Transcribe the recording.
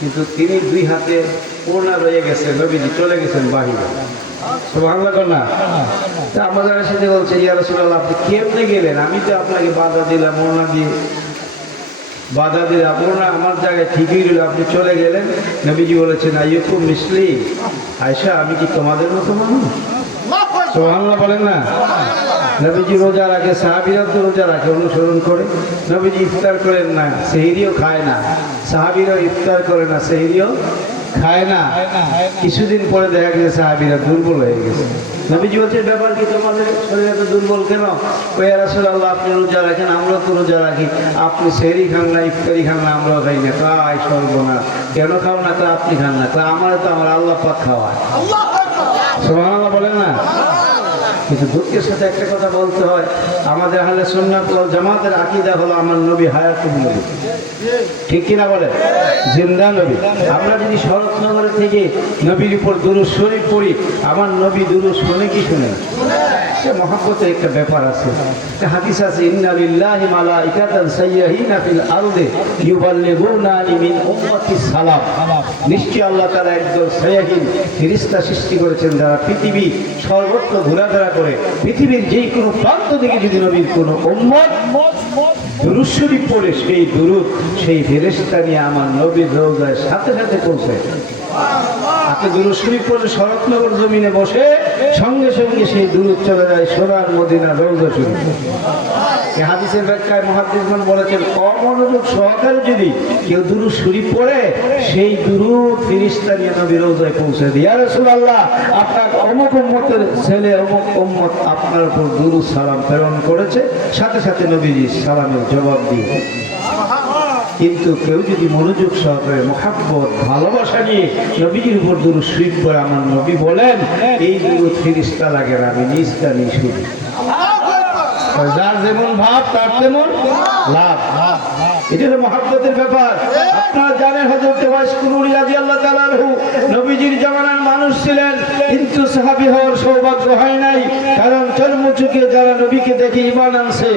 কিন্তু তিনি দুই হাতে ওনা রয়ে গেছে, নবীজি চলে গেছেন বাহিরে। বাংলা কন্যা আমাদের সাথে বলছে আপনি কেমনে গেলেন? আমি তো আপনাকে বাধা দিলাম ওনা দিয়ে বাধা দিলাম। ওনা আমার জায়গায় ঠিকই রইল, আপনি চলে গেলেন। নবীজি বলেছেন আইয়ুকু মিসলি। আয়সা আমি কি তোমাদের মতো মানুষ? সোহান্লা বলেন না? নবীজি রোজা রাখে সাহাবিরা তো রোজা রাখে অনুসরণ করে। নবীজি ইফতার করেন না সেহিরিও খায় না। সাহাবিরাও ইফতার করে না সেহিরিও খায় না। কিছুদিন পরে দেখা গেছে সাহাবিরা দুর্বল হয়ে গেছে। নবীজি বলছে ব্যাপার কি তোমাদের শরীর এত দুর্বল কেন? ওই রাসুল আল্লাহ আপনি রোজা রাখেন আমরা তো রোজা রাখি। আপনি সেহরি খান না ইফতারি খান না আমরাও খাই না। তাই সর্বনা কেন খাও না তা আপনি খান না। তা আমার তো আমার আল্লাহ পাক খাওয়ায়। সোহানাল্লাহ বলেন না কিন্তু দুঃখের সাথে একটা কথা বলতে হয়, আমাদের হালে ওয়াল জামাতের আকিদা হলো আমার নবী হায়াতুল নবী। ঠিক কিনা বলে? জিন্দা নবী। আমরা যদি শরৎনগরে থেকে নবীর উপর দুরু শরীফ পড়ি, আমার নবী দুরু শোনে কি শুনে? সে মহাব্বতের একটা ব্যাপার আছে। হাদিস আছে, ইন্না লিল্লাহি মালাইকাতান ফিল ইউবাল্লিগুনা মিন উম্মতি সালাম। নিশ্চয় আল্লাহ তাআলা ফেরেশতা সৃষ্টি করেছেন যারা পৃথিবী সর্বত্র ঘোরাফেরা করে। পৃথিবীর যেই কোনো প্রান্ত থেকে যদি নবীর কোনো উম্মত পড়ে, সেই দুরুদ সেই ফেরেশতা নিয়ে আমার নবীর রোজায় সাথে সাথে আপনি শরৎনগর জমিনে বসে সঙ্গে সঙ্গে সেই দুরুদ চলে যায় সোনার মদিনা শরীফ হাদিসের ব্যাখ্যায় মহাদিসমান বলেছেন অমনোযোগ সহকারে যদি কেউ দুরুদ শরীফ পড়ে, সেই দুরুদ ফিরিস্তা নিয়ে রৌজায় পৌঁছে দিয়ে। আর আপনার অমুক উম্মতের ছেলে, অমুক উম্মত আপনার উপর দুরুদ সালাম প্রেরণ করেছে, সাথে সাথে নবীজি সালামের জবাব দিয়ে কিন্তু কেউ যদি মনোযোগ সহকারে, মহাব্বত, ভালোবাসা নিয়ে নবীজির উপর দুরু শরীফ করে আমার নবী বলেন, এই দুরু ফিরিস্তা লাগে না, আমি নিয়ে শুনি যার যেমন ভাব, তার তেমন লাভ। এটা হলো মহাব্বতের ব্যাপার। আপনারা জানেন হজরত ওয়াইসকুনুরি রাদিয়াল্লাহু তাআলা আনহু নবীজির জামানার মানুষ ছিলেন, কিন্তু সাহাবী হওয়ার সৌভাগ্য হয় নাই, কারণ চর্মচুকে যারা নবীকে দেখে ঈমান আনছে